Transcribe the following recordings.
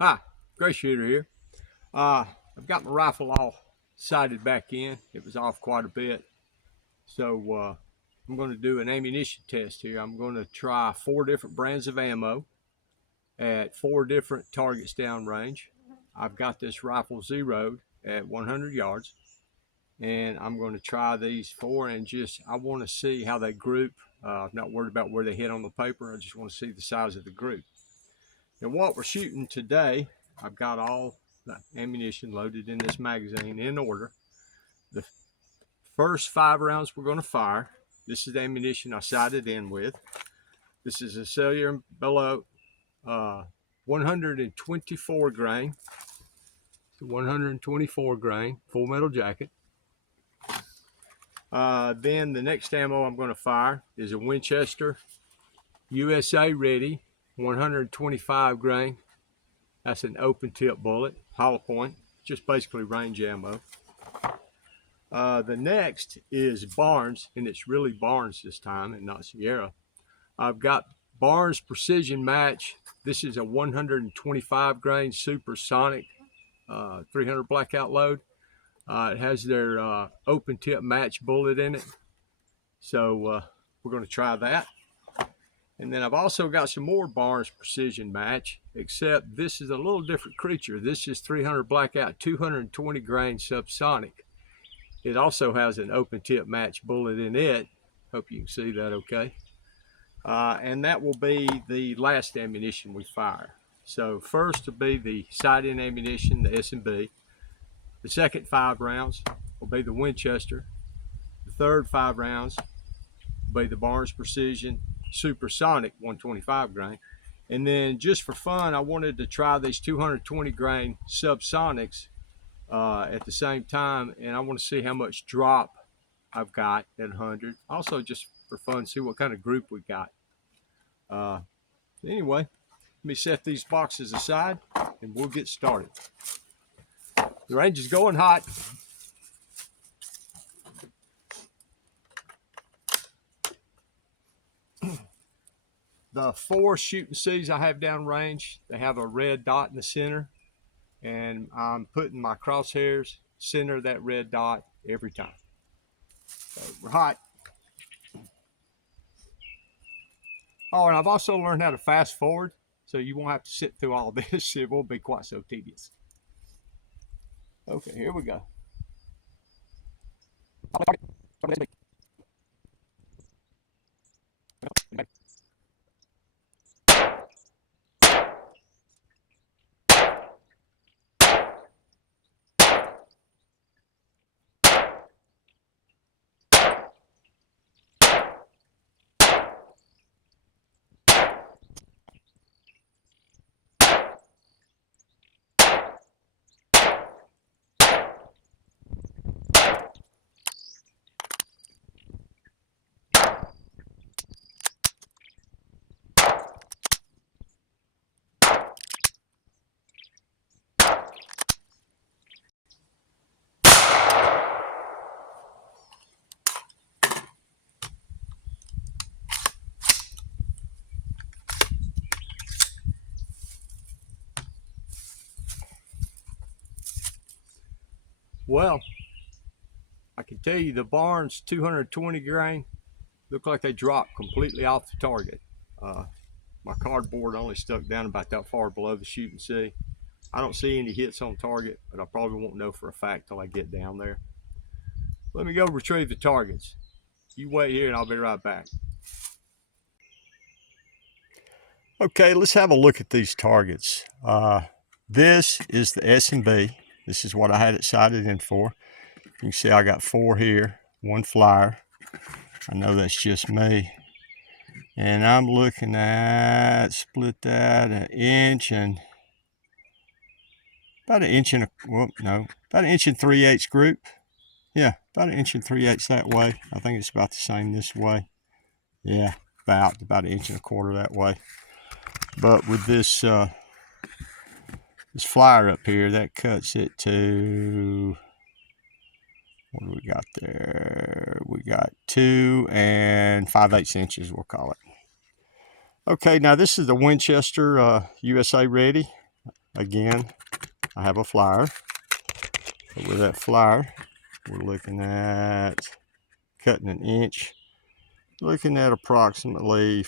Hi, Gray Shooter here. I've got my rifle all sighted back in. It was off quite a bit. So I'm going to do an ammunition test here. I'm going to try 4 different brands of ammo at 4 different targets downrange. I've got this rifle zeroed at 100 yards. And I'm going to try these 4 and I want to see how they group. I'm not worried about where they hit on the paper. I just want to see the size of the group. Now what we're shooting today, I've got all the ammunition loaded in this magazine in order. The first 5 rounds we're going to fire. This is the ammunition I sighted in with. This is a cellular below 124 grain. 124 grain full metal jacket. Then the next ammo I'm going to fire is a Winchester USA Ready 125 grain. That's an open tip bullet, hollow point, just basically range ammo. The next is Barnes, and it's really Barnes this time and not Sierra. I've got Barnes Precision Match. This is a 125 grain supersonic 300 blackout load. It has their open tip match bullet in it. So we're going to try that. And then I've also got some more Barnes Precision Match, except this is a little different creature. This is 300 blackout, 220 grain subsonic. It also has an open tip match bullet in it. Hope you can see that okay. And that will be the last ammunition we fire. So first will be the sight-in ammunition, the S&B. The second 5 rounds will be the Winchester. The third 5 rounds will be the Barnes Precision Supersonic 125 grain. And then just for fun, I wanted to try these 220 grain subsonics at the same time, and I want to see how much drop I've got at 100. Also, just for fun, see what kind of group we got. Anyway, let me set these boxes aside, and we'll get started. The range is going hot. The 4 shooting C's I have downrange, they have a red dot in the center, and I'm putting my crosshairs center of that red dot every time. So we're hot. Oh, and I've also learned how to fast forward, so you won't have to sit through all this. It won't be quite so tedious. Okay, here we go. Well, I can tell you the Barnes 220 grain look like they dropped completely off the target. My cardboard only stuck down about that far below the shooting C. I don't see any hits on target, but I probably won't know for a fact till I get down there. Let me go retrieve the targets. You wait here and I'll be right back. Okay, let's have a look at these targets. This is the S&B. This is what I had it sighted in for. You can see I got 4 here, 1 flyer. I know that's just me. And I'm looking at, split that an inch and about an inch and about an inch and 3/8 group. Yeah, about an inch and 3/8 that way. I think it's about the same this way. Yeah, about an inch and a quarter that way. But with this this flyer up here, that cuts it to, what do we got there? We got 2 5/8 inches, we'll call it. Okay, now this is the Winchester USA Ready. again, I have a flyer. But with that flyer, we're looking at cutting 1 inch, looking at approximately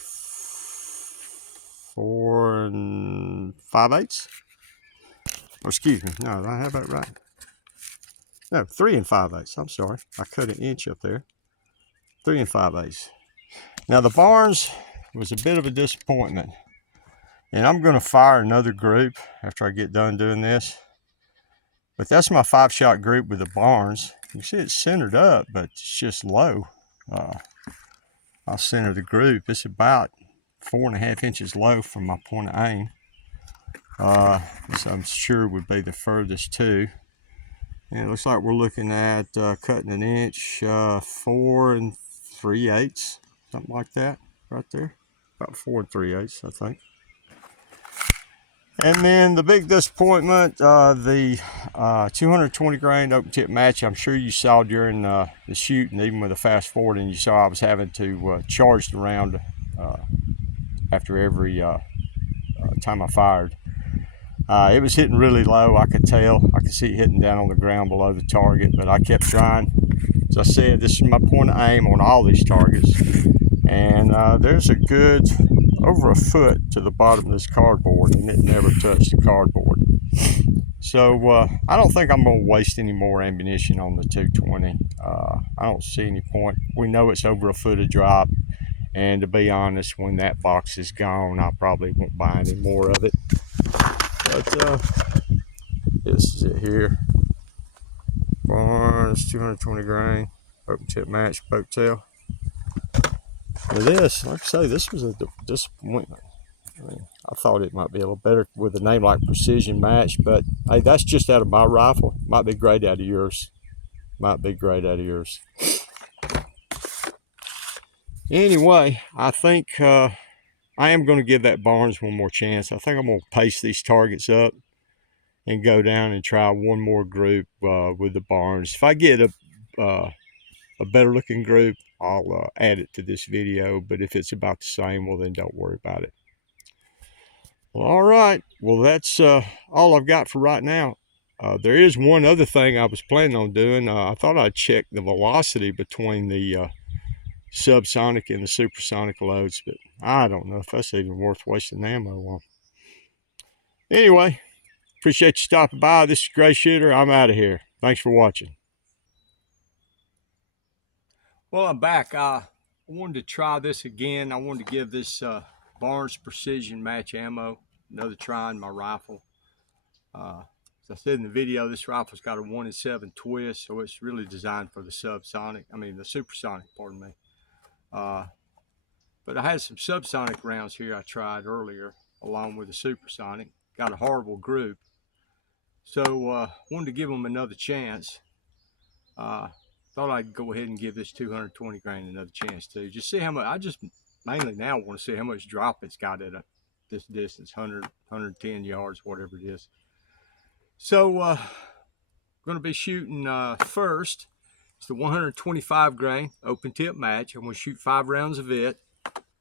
4 5/8. Or excuse me, no, did I have that right? No, 3 5/8. I'm sorry, I cut 1 inch up there. 3 5/8. Now the barns was a bit of a disappointment, and I'm going to fire another group after I get done doing this. But that's my 5-shot group with the barns. You can see it's centered up, but it's just low. I'll center the group. It's about 4.5 inches low from my point of aim. This I'm sure would be the furthest too. And it looks like we're looking at cutting 1 inch, 4 3/8, something like that, right there. About 4 3/8, I think. And then the big disappointment, the 220 grain open tip match. I'm sure you saw during the shoot, and even with the fast forwarding, you saw I was having to charge the round after every time I fired. It was hitting really low. I could tell. I could see it hitting down on the ground below the target, but I kept trying. As I said, this is my point of aim on all these targets, and there's a good over 1 foot to the bottom of this cardboard, and it never touched the cardboard. So I don't think I'm going to waste any more ammunition on the 220. I don't see any point. We know it's over 1 foot of drop, and to be honest, when that box is gone, I probably won't buy any more of it. But this is it here. Barnes, 220 grain, open tip match, boat tail. Now this, like I say, this was a disappointment. I mean, I thought it might be a little better with a name like Precision Match, but hey, that's just out of my rifle. Might be great out of yours. Might be great out of yours. Anyway, I think I am going to give that Barnes one more chance. I think I'm going to pace these targets up and go down and try one more group with the Barnes. If I get a better looking group, I'll add it to this video, but if it's about the same, well then don't worry about it. Well, all right, well that's all I've got for right now. There is one other thing I was planning on doing. I thought I'd check the velocity between the subsonic and the supersonic loads, but I don't know if that's even worth wasting ammo on. Anyway, appreciate you stopping by. This is Gray Shooter. I'm out of here. Thanks for watching. Well, I'm back. I wanted to try this again. I wanted to give this Barnes Precision Match ammo another try in my rifle. As I said in the video, this rifle's got a 1-in-7 twist, so it's really designed for the the supersonic, pardon me. But I had some subsonic rounds here I tried earlier, along with the supersonic. Got a horrible group. So wanted to give them another chance. Thought I'd go ahead and give this 220 grain another chance too. Just see how much, I just mainly now want to see how much drop it's got at this distance, 100, 110 yards, whatever it is. So going to be shooting first. It's the 125 grain open tip match. I'm going to shoot 5 rounds of it.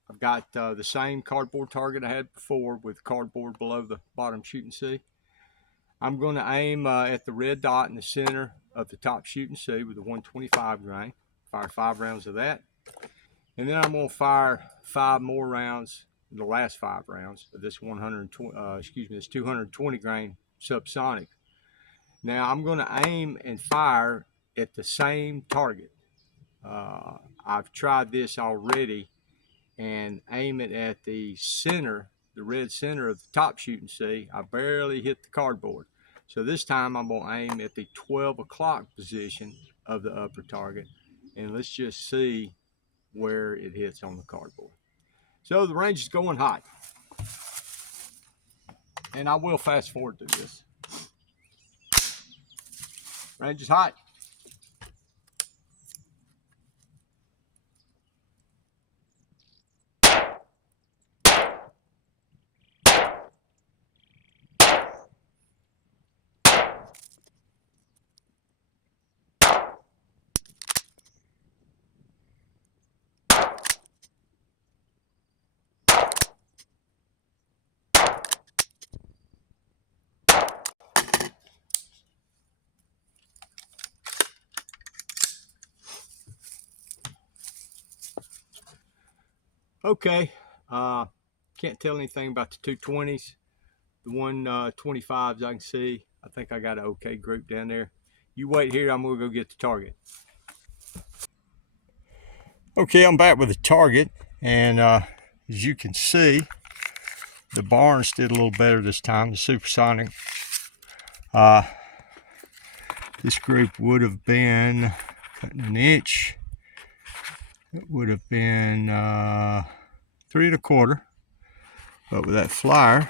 I've got the same cardboard target I had before with cardboard below the bottom shooting C. I'm going to aim at the red dot in the center of the top shooting C with the 125 grain. Fire 5 rounds of that. And then I'm going to fire 5 more rounds, the last 5 rounds of this 220 grain subsonic. Now I'm going to aim and fire at the same target. I've tried this already and aim it at the center, the red center of the top shooting C. I barely hit the cardboard. So this time I'm going to aim at the 12 o'clock position of the upper target, and let's just see where it hits on the cardboard. So the range is going hot, and I will fast forward to this. Range is hot. Okay, can't tell anything about the 220s. The 125s I can see. I think I got an okay group down there. You wait here, I'm gonna go get the target. Okay, I'm back with the target, and as you can see, the Barnes did a little better this time, the Supersonic. This group would have been cutting an inch. It would have been 3 1/4, but with that flyer,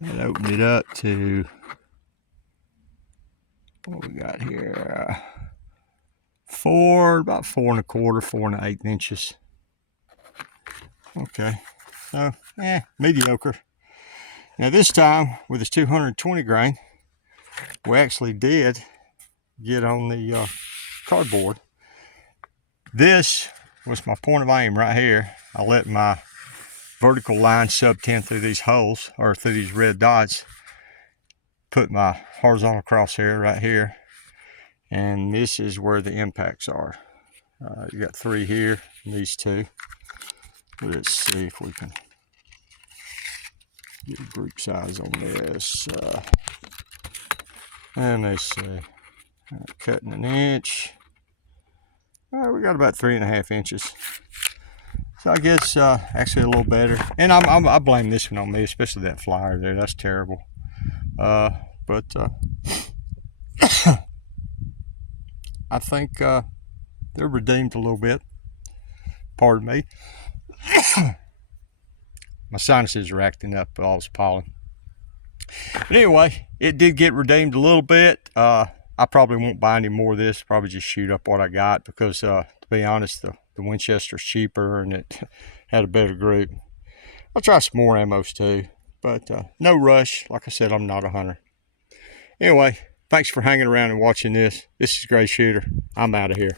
that opened it up to what we got here, about 4 1/4, 4 1/8 inches. Okay, so mediocre. Now this time with this 220 grain, we actually did get on the cardboard. This was my point of aim right here. I let my vertical line sub 10 through these holes, or through these red dots, put my horizontal crosshair right here, and this is where the impacts are. You got 3 here, and these 2. Let's see if we can get a group size on this. And let's see, cutting an inch. We got about 3 1/2 inches. So I guess actually a little better. And I blame this one on me, especially that flyer there. That's terrible. But I think they're redeemed a little bit. Pardon me. My sinuses are acting up with all this pollen. But anyway, it did get redeemed a little bit. I probably won't buy any more of this. Probably just shoot up what I got because, to be honest, the Winchester's cheaper and it had a better group. I'll try some more ammos too, but no rush. Like I said, I'm not a hunter. Anyway, thanks for hanging around and watching this. This is Gray Shooter. I'm out of here.